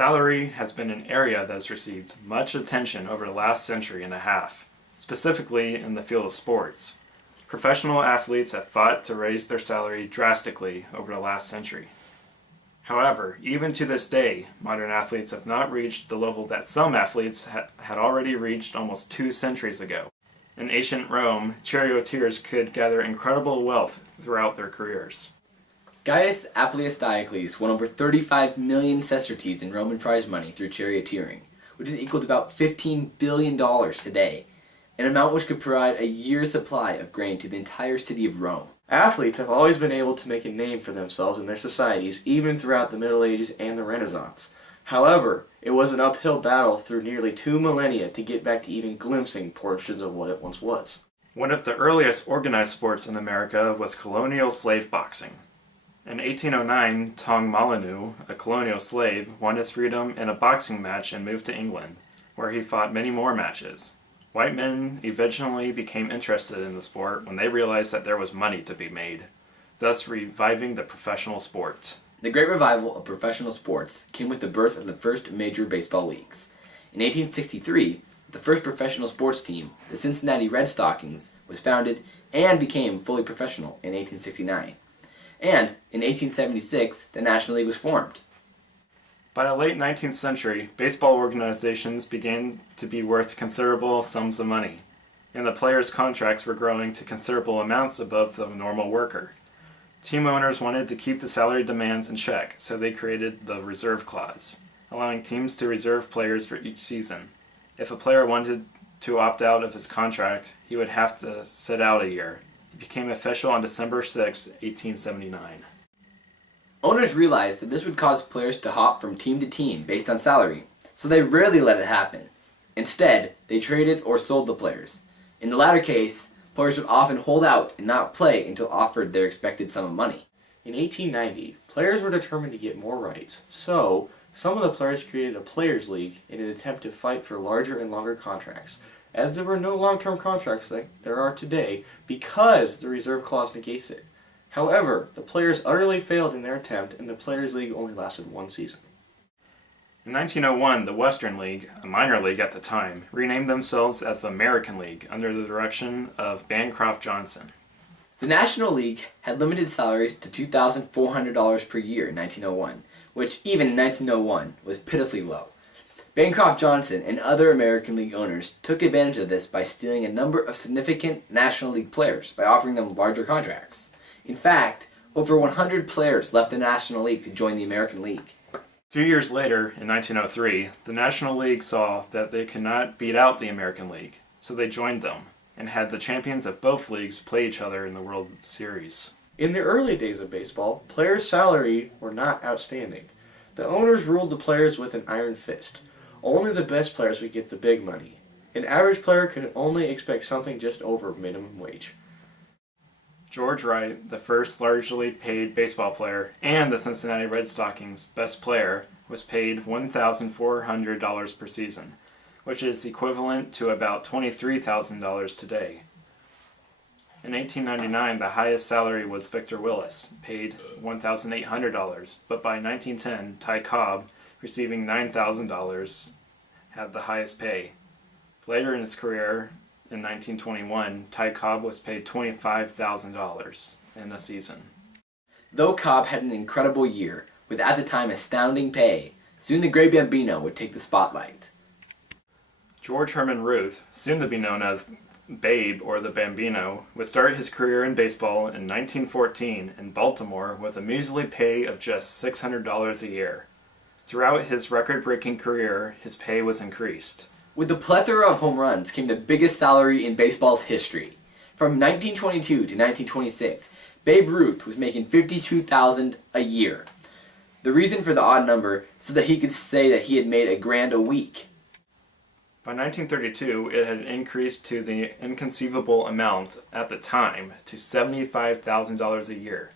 Salary has been an area that has received much attention over the last century and a half, specifically in the field of sports. Professional athletes have fought to raise their salary drastically over the last century. However, even to this day, modern athletes have not reached the level that some athletes had already reached almost 2 centuries ago. In ancient Rome, charioteers could gather incredible wealth throughout their careers. Gaius Appius Diocles won over 35 million sesterces in Roman prize money through charioteering, which is equal to about $15 billion today, an amount which could provide a year's supply of grain to the entire city of Rome. Athletes have always been able to make a name for themselves in their societies, even throughout the Middle Ages and the Renaissance. However, it was an uphill battle through nearly 2 millennia to get back to even glimpsing portions of what it once was. One of the earliest organized sports in America was colonial slave boxing. In 1809, Tong Molyneux, a colonial slave, won his freedom in a boxing match and moved to England, where he fought many more matches. White men eventually became interested in the sport when they realized that there was money to be made, thus reviving the professional sport. The great revival of professional sports came with the birth of the first major baseball leagues. In 1863, the first professional sports team, the Cincinnati Red Stockings, was founded and became fully professional in 1869. And in 1876, the National League was formed. By the late 19th century, baseball organizations began to be worth considerable sums of money, and the players' contracts were growing to considerable amounts above the normal worker. Team owners wanted to keep the salary demands in check, so they created the reserve clause, allowing teams to reserve players for each season. If a player wanted to opt out of his contract, he would have to sit out a year. It became official on December 6, 1879. Owners realized that this would cause players to hop from team to team based on salary, so they rarely let it happen. Instead, they traded or sold the players. In the latter case, players would often hold out and not play until offered their expected sum of money. In 1890, players were determined to get more rights, so some of the players created a players' league in an attempt to fight for larger and longer contracts, as there were no long-term contracts like there are today because the reserve clause negates it. However, the players utterly failed in their attempt, and the Players' League only lasted 1 season. In 1901, the Western League, a minor league at the time, renamed themselves as the American League under the direction of Bancroft Johnson. The National League had limited salaries to $2,400 per year in 1901, which even in 1901 was pitifully low. Bancroft Johnson and other American League owners took advantage of this by stealing a number of significant National League players by offering them larger contracts. In fact, over 100 players left the National League to join the American League. 2 years later, in 1903, the National League saw that they could not beat out the American League, so they joined them, and had the champions of both leagues play each other in the World Series. In the early days of baseball, players' salary were not outstanding. The owners ruled the players with an iron fist. Only the best players would get the big money. An average player could only expect something just over minimum wage. George Wright, the first largely paid baseball player and the Cincinnati Red Stockings' best player, was paid $1,400 per season, which is equivalent to about $23,000 today. In 1899, the highest salary was Victor Willis, paid $1,800, but by 1910, Ty Cobb, receiving $9,000, had the highest pay. Later in his career, in 1921, Ty Cobb was paid $25,000 in a season. Though Cobb had an incredible year, with at the time astounding pay, soon the Great Bambino would take the spotlight. George Herman Ruth, soon to be known as Babe or the Bambino, would start his career in baseball in 1914 in Baltimore with a measly pay of just $600 a year. Throughout his record-breaking career, his pay was increased. With the plethora of home runs came the biggest salary in baseball's history. From 1922 to 1926, Babe Ruth was making $52,000 a year. The reason for the odd number so that he could say that he had made $1,000 a week. By 1932, it had increased to the inconceivable amount at the time to $75,000 a year,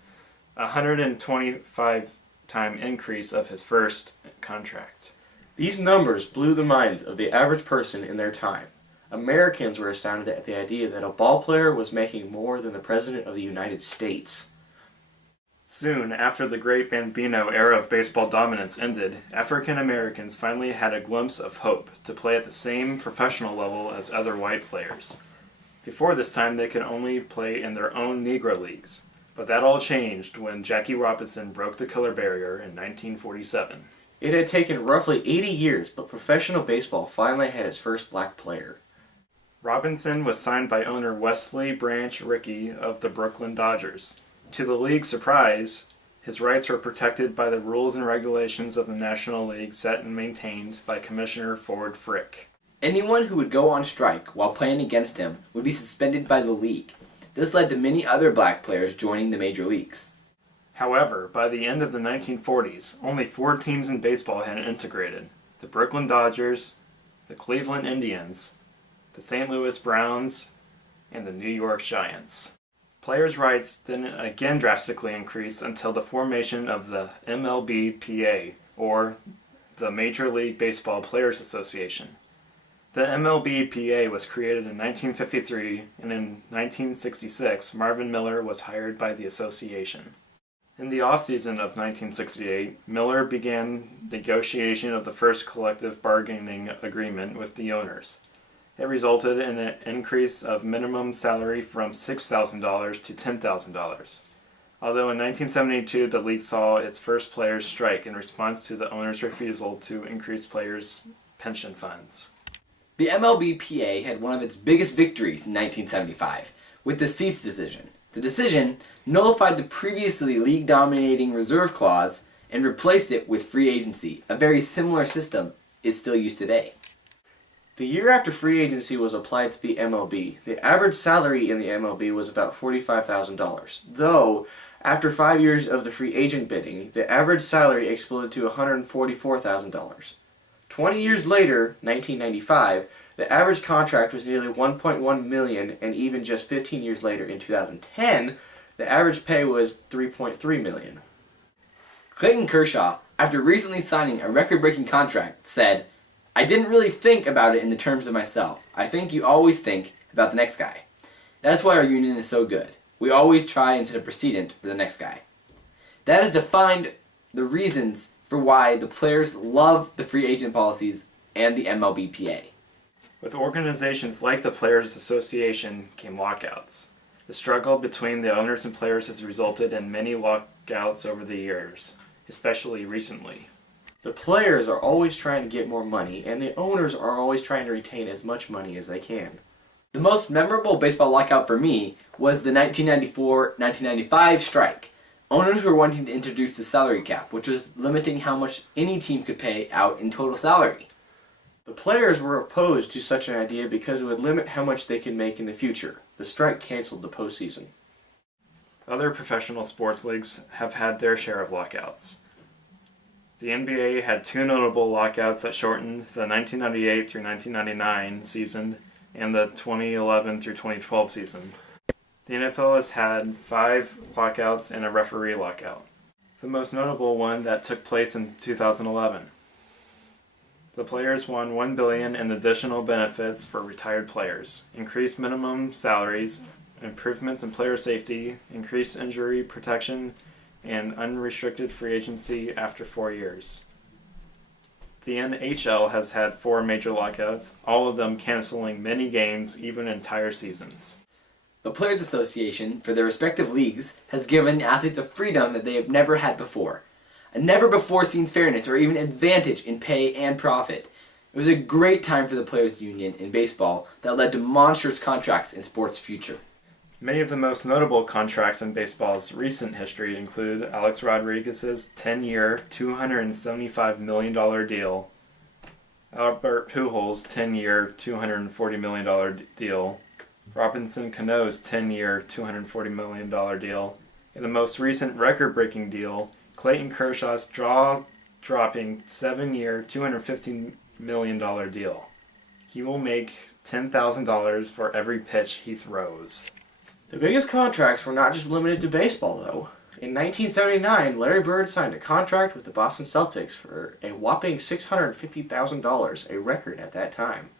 a 125-time increase of his first contract. These numbers blew the minds of the average person in their time. Americans were astounded at the idea that a ball player was making more than the President of the United States. Soon after the great Bambino era of baseball dominance ended, African Americans finally had a glimpse of hope to play at the same professional level as other white players. Before this time, they could only play in their own Negro leagues, but that all changed when Jackie Robinson broke the color barrier in 1947. It had taken roughly 80 years, but professional baseball finally had its first black player. Robinson was signed by owner Wesley Branch Rickey of the Brooklyn Dodgers. To the league's surprise, his rights were protected by the rules and regulations of the National League set and maintained by Commissioner Ford Frick. Anyone who would go on strike while playing against him would be suspended by the league. This led to many other black players joining the major leagues. However, by the end of the 1940s, only 4 teams in baseball had integrated: the Brooklyn Dodgers, the Cleveland Indians, the St. Louis Browns, and the New York Giants. Players' rights didn't again drastically increase until the formation of the MLBPA, or the Major League Baseball Players Association. The MLBPA was created in 1953, and in 1966, Marvin Miller was hired by the association. In the off-season of 1968, Miller began negotiation of the first collective bargaining agreement with the owners. It resulted in an increase of minimum salary from $6,000 to $10,000. Although in 1972 the league saw its first players strike in response to the owners' refusal to increase players' pension funds. The MLBPA had one of its biggest victories in 1975 with the Seats decision. The decision nullified the previously league-dominating reserve clause and replaced it with free agency. A very similar system is still used today. The year after free agency was applied to the MLB, the average salary in the MLB was about $45,000. Though, after 5 years of the free agent bidding, the average salary exploded to $144,000. 20 years later, 1995, the average contract was nearly $1.1 million, and even just 15 years later, in 2010, the average pay was $3.3 million. Clayton Kershaw, after recently signing a record-breaking contract, said, "I didn't really think about it in the terms of myself. I think you always think about the next guy. That's why our union is so good. We always try and set a precedent for the next guy." That has defined the reasons for why the players love the free agent policies and the MLBPA. With organizations like the Players Association came lockouts. The struggle between the owners and players has resulted in many lockouts over the years, especially recently. The players are always trying to get more money, and the owners are always trying to retain as much money as they can. The most memorable baseball lockout for me was the 1994-1995 strike. Owners were wanting to introduce the salary cap, which was limiting how much any team could pay out in total salary. The players were opposed to such an idea because it would limit how much they could make in the future. The strike canceled the postseason. Other professional sports leagues have had their share of lockouts. The NBA had 2 notable lockouts that shortened the 1998 through 1999 season and the 2011 through 2012 season. The NFL has had 5 lockouts and a referee lockout. The most notable one that took place in 2011. The players won $1 billion in additional benefits for retired players, increased minimum salaries, improvements in player safety, increased injury protection, and unrestricted free agency after 4 years. The NHL has had 4 major lockouts, all of them canceling many games, even entire seasons. The Players Association, for their respective leagues, has given athletes a freedom that they have never had before. A never-before-seen fairness or even advantage in pay and profit. It was a great time for the Players Union in baseball that led to monstrous contracts in sports' future. Many of the most notable contracts in baseball's recent history include Alex Rodriguez's 10-year, $275 million deal, Albert Pujols' 10-year, $240 million deal, Robinson Cano's 10-year, $240 million deal, and the most recent record-breaking deal, Clayton Kershaw's jaw-dropping 7-year, $250 million deal. He will make $10,000 for every pitch he throws. The biggest contracts were not just limited to baseball, though. In 1979, Larry Bird signed a contract with the Boston Celtics for a whopping $650,000, a record at that time.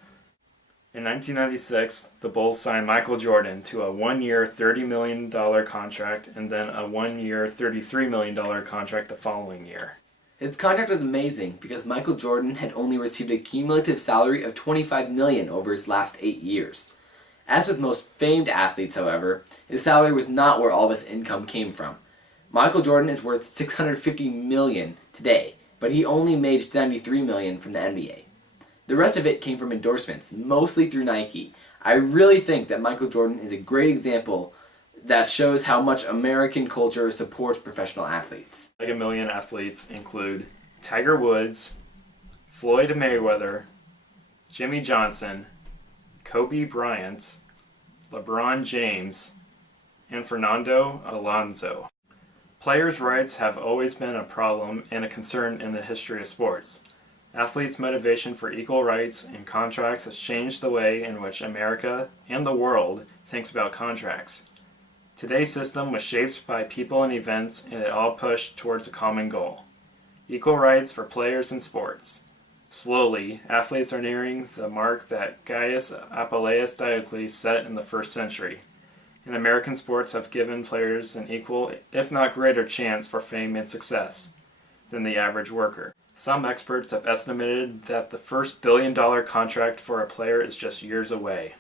In 1996, the Bulls signed Michael Jordan to a 1-year, $30 million contract and then a 1-year, $33 million contract the following year. His contract was amazing because Michael Jordan had only received a cumulative salary of $25 million over his last 8 years. As with most famed athletes, however, his salary was not where all of his income came from. Michael Jordan is worth $650 million today, but he only made $73 million from the NBA. The rest of it came from endorsements, mostly through Nike. I really think that Michael Jordan is a great example that shows how much American culture supports professional athletes. Mega Million athletes include Tiger Woods, Floyd Mayweather, Jimmy Johnson, Kobe Bryant, LeBron James, and Fernando Alonso. Players' rights have always been a problem and a concern in the history of sports. Athletes' motivation for equal rights and contracts has changed the way in which America and the world thinks about contracts. Today's system was shaped by people and events, and it all pushed towards a common goal: equal rights for players in sports. Slowly, athletes are nearing the mark that Gaius Apuleius Diocles set in the 1st century, and American sports have given players an equal, if not greater, chance for fame and success than the average worker. Some experts have estimated that the first billion-dollar contract for a player is just years away.